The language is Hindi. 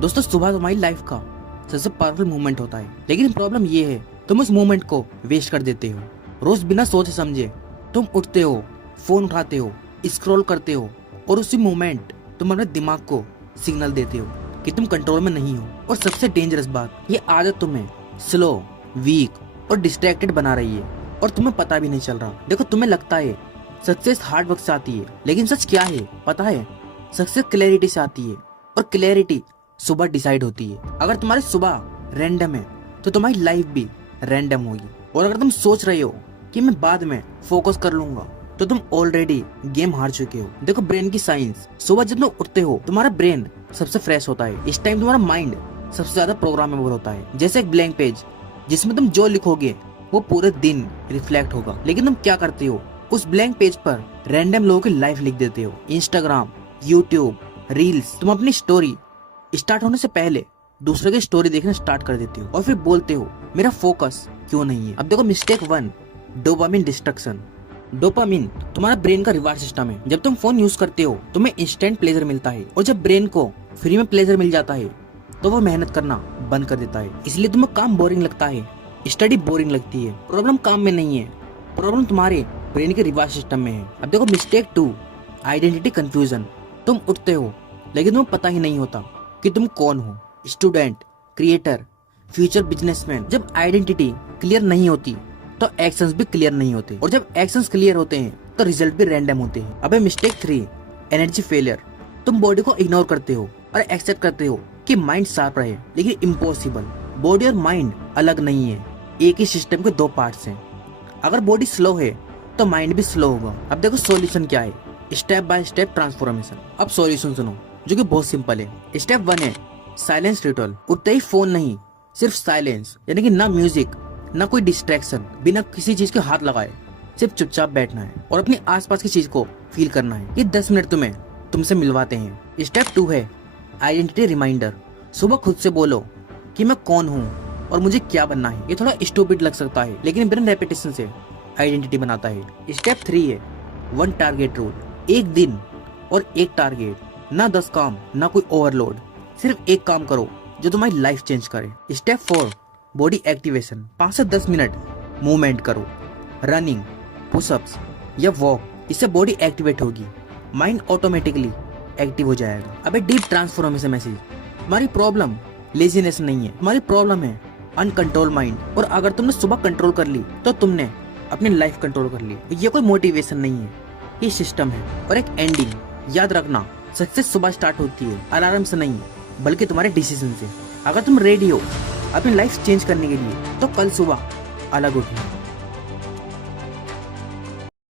दोस्तों सुबह तुम्हारी लाइफ का सबसे पावरफुल मोमेंट होता है, लेकिन प्रॉब्लम ये है तुम उस मोमेंट को वेस्ट कर देते हो। रोज बिना सोचे समझे तुम उठते हो, फोन उठाते हो, स्क्रॉल करते हो और उसी मोमेंट तुम अपने दिमाग को सिग्नल देते हो कि तुम कंट्रोल में नहीं हो। और सबसे डेंजरस बात, ये आदत तुम्हें स्लो, वीक और डिस्ट्रैक्टेड बना रही है और तुम्हें पता भी नहीं चल रहा। देखो तुम्हें लगता है सक्सेस हार्ड वर्क से आती है, लेकिन सच क्या है पता है? सक्सेस क्लैरिटी से आती है और क्लैरिटी सुबह डिसाइड होती है। अगर तुम्हारी सुबह रैंडम है तो तुम्हारी लाइफ भी रैंडम होगी। और अगर तुम सोच रहे हो कि मैं बाद में फोकस कर लूंगा तो तुम ऑलरेडी गेम हार चुके हो। देखो ब्रेन की साइंस, सुबह जब तुम उठते हो तुम्हारा ब्रेन सबसे फ्रेश होता है। इस टाइम तुम्हारा माइंड सबसे ज्यादा प्रोग्रामेबल होता है, जैसे एक ब्लैंक पेज जिसमें तुम जो लिखोगे वो पूरे दिन रिफ्लेक्ट होगा। लेकिन तुम क्या करते हो, उस ब्लैंक पेज पर रैंडम लोगों की लाइफ लिख देते हो। Instagram, YouTube, reels. तुम अपनी स्टोरी स्टार्ट होने से पहले दूसरे की स्टोरी देखना स्टार्ट कर देते हो और फिर बोलते हो मेरा फोकस क्यों नहीं है। अब देखो मिस्टेक 1, डोपामिन डिस्ट्रक्शन। डोपामिन तुम्हारा ब्रेन का रिवार्ड सिस्टम है। जब तुम फोन यूज करते हो तुम्हें इंस्टेंट प्लेजर मिलता है, और जब ब्रेन को फ्री में प्लेजर मिल जाता है तो वो मेहनत करना बंद कर देता है। इसलिए तुम्हें काम बोरिंग लगता है, स्टडी बोरिंग लगती है। प्रॉब्लम काम में नहीं है, प्रॉब्लम तुम्हारे ब्रेन के रिवार्ड सिस्टम में है। अब देखो मिस्टेक 2, आइडेंटिटी कंफ्यूजन। तुम उठते हो लेकिन तुम्हें पता ही नहीं होता कि तुम कौन हो, स्टूडेंट, क्रिएटर, फ्यूचर बिजनेसमैन। जब आइडेंटिटी क्लियर नहीं होती तो एक्शंस भी क्लियर नहीं होते, और जब एक्शंस क्लियर होते हैं तो रिजल्ट भी रैंडम होते हैं। अबे मिस्टेक 3, एनर्जी फेलियर। तुम बॉडी को इग्नोर करते हो और एक्सेप्ट करते हो कि माइंड शार्प रहे, लेकिन इम्पॉसिबल। बॉडी और माइंड अलग नहीं है, एक ही सिस्टम के 2 पार्ट्स हैं। अगर बॉडी स्लो है तो माइंड भी स्लो होगा। अब देखो सॉल्यूशन क्या है, स्टेप बाय स्टेप ट्रांसफॉर्मेशन। अब सॉल्यूशन सुनो जो कि बहुत सिंपल है। स्टेप 1 है साइलेंस रिचुअल। उठते ही फोन नहीं, सिर्फ साइलेंस, यानी कि ना म्यूजिक ना कोई डिस्ट्रैक्शन, बिना किसी चीज के हाथ लगाए सिर्फ चुपचाप बैठना है और अपनी आसपास की चीज को फील करना है। ये 10 मिनट तुम्हें तुमसे मिलवाते हैं। स्टेप 2 है आइडेंटिटी रिमाइंडर। सुबह खुद से बोलो कि मैं कौन हूँ और मुझे क्या बनना है। ये थोड़ा स्टूपिड लग सकता है, लेकिन बिना रेपिटेशन से आइडेंटिटी बनाता है। स्टेप 3 है 1 टारगेट रूल। एक दिन और एक टारगेट, ना 10 काम ना कोई ओवरलोड, सिर्फ एक काम करो जो तुम्हारी लाइफ चेंज करे। Step 4 body activation. 5 से 10 मिनट मूवमेंट करो, रनिंग, पुशअप्स या वॉक। इससे बॉडी एक्टिवेट होगी, माइंड ऑटोमेटिकली एक्टिव हो जाएगा। अबे डीप ट्रांसफॉर्मेशन मैसेज, हमारी प्रॉब्लम लेजीनेस नहीं है, हमारी प्रॉब्लम है अनकंट्रोल माइंड। और अगर तुमने सुबह कंट्रोल कर ली तो तुमने अपनी लाइफ कंट्रोल कर ली। ये कोई मोटिवेशन नहीं है, ये सिस्टम है। और एक एंडिंग याद रखना, सक्सेस सुबह स्टार्ट होती है अलार्म से नहीं, बल्कि तुम्हारे डिसीजन से। अगर तुम रेडी हो अपनी लाइफ चेंज करने के लिए तो कल सुबह अलग उठना।